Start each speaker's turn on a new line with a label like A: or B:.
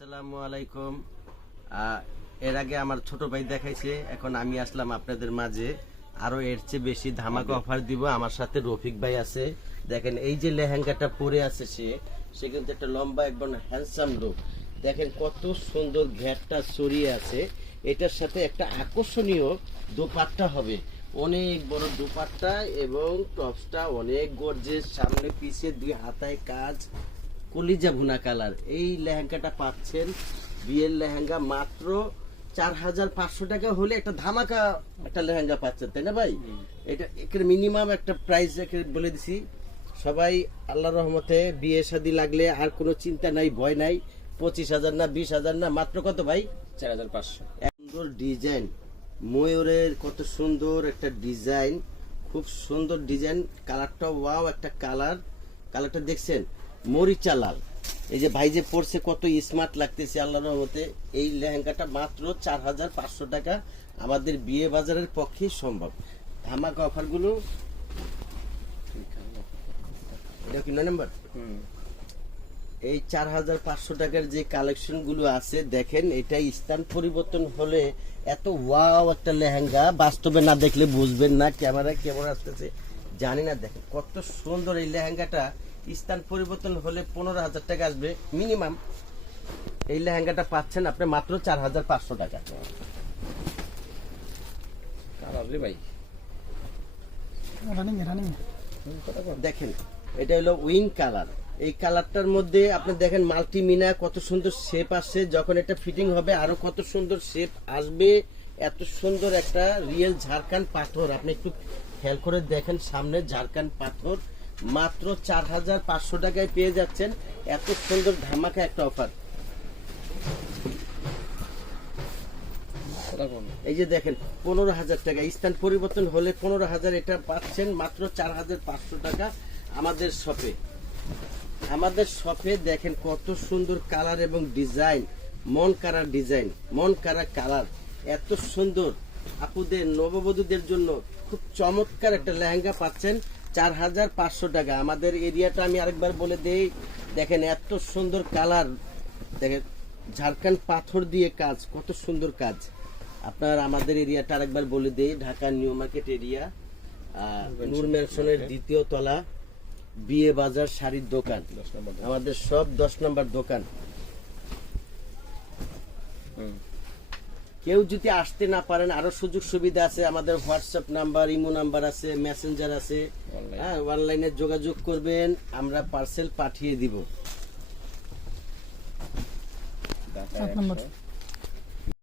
A: আসসালামু আলাইকুম। এর আগে আমার ছোট ভাই দেখাইছে, এখন আমি আসলাম আপনাদের মাঝে। আরও এর চেয়ে বেশি ধামাকা অফার দিব। আমার সাথে রফিক ভাই আছে। দেখেন, এই যে লেহেঙ্গাটা পরে আছে সে সে কিন্তু একটা লম্বা একদম হ্যান্ডসাম লোক দেখেন কত সুন্দর ঘেরটা ছড়িয়ে আছে। এটার সাথে একটা আকর্ষণীয় দোপাট্টা হবে। অনেক বড় দোপাট্টা এবং টপসটা অনেক গর্জেস সামনে পিছে দুই হাতায় কাজ। কলিজা ভুনা কালার। এই লেহেঙ্গাটা পাচ্ছেন বিয়ের লেহেঙ্গা মাত্র চার হাজার পাঁচশো টাকা হলে একটা ধামাকা একটা লেহেঙ্গা পাচ্ছেন তাই না ভাই? এটা এখানে মিনিমাম একটা প্রাইস বলে দিছি। সবাই আল্লাহ রহমতে বিয়ে শাদী লাগলে আর কোনো চিন্তা নাই ভয় নাই। পঁচিশ হাজার না বিশ হাজার না মাত্র কত ভাই?
B: চার হাজার পাঁচশো
A: সুন্দর ডিজাইন। ময়ূরের কত সুন্দর একটা ডিজাইন খুব সুন্দর ডিজাইন। কালারটা ওয়াও একটা কালার। কালারটা দেখছেন মরিচা লাল। এই যে ভাই যে পড়ছে কত স্মার্ট লাগতেছে আল্লাহর রহমতে এই লেহেঙ্গাটা মাত্র চার হাজার পাঁচশো টাকা আমাদের বিয়ে বাজারের পক্ষেই সম্ভব। ধামাকা অফারগুলো এটা কি নয় নাম্বার? এই চার হাজার পাঁচশো টাকার যে কালেকশনগুলো আছে দেখেন এটা স্থান পরিবর্তন হলে এত ওয়াও একটা লেহেঙ্গা বাস্তবে না দেখলে বুঝবেন না ক্যামেরা কেমন আসতেছে জানি না দেখেন কত সুন্দর এই লেহেঙ্গাটা। স্থান পরিবর্তন হলে পনেরো হাজার টাকা আসবে মিনিমাম। এই লেহেঙ্গাটা পাচ্ছেন আপনি মাত্র চার হাজার পাঁচশো টাকা।
B: ভাই?
A: দেখেন এটা হলো উইং কালার এই কালারটার মধ্যে আপনি দেখেন মাল্টিমিনা কত সুন্দর শেপ আসছে। যখন এটা ফিটিং হবে আরও কত সুন্দর শেপ আসবে। এত সুন্দর একটা রিয়েল ঝাড়খান পাথর। আপনি একটু খেয়াল করে দেখেন সামনে ঝাড়খান পাথর। মাত্র চার হাজার পাঁচশো টাকায় পেয়ে যাচ্ছেন। এত সুন্দর ধামাকা একটা অফার এই যে দেখেন, পনেরো হাজার টাকা। স্থান পরিবর্তন হলে পনেরো হাজার এটা পাচ্ছেন মাত্র চার হাজার পাঁচশো টাকা আমাদের শপে আমাদের শপে দেখেন কত সুন্দর কালার এবং ডিজাইন মন কারা ডিজাইন মন কারা কালার এত সুন্দর। আপুদের, নববধূদের জন্য খুব চমৎকার একটা লেহেঙ্গা পাচ্ছেন। চার হাজার পাঁচশো টাকা। আমাদের এরিয়াটা আমি আরেকবার বলে দেই দেখেন এত সুন্দর কালার। দেখেন ঝাড়খণ্ড পাথর দিয়ে কাজ কত সুন্দর কাজ। আপনার আমাদের এরিয়াটা আরেকবার বলে দেই Dhaka new market area Noor ম্যানশনের দ্বিতীয় তলা বিয়ে বাজার শাড়ির দোকান। আমাদের সব দশ নম্বর দোকান।
B: হুম।
A: কেউ যদি আসতে না পারেন আরও সুযোগ সুবিধা আছে আমাদের হোয়াটসঅ্যাপ নাম্বার ইমো নাম্বার আছে মেসেঞ্জার আছে। হ্যাঁ অনলাইনে যোগাযোগ করবেন আমরা পার্সেল পাঠিয়ে দিব।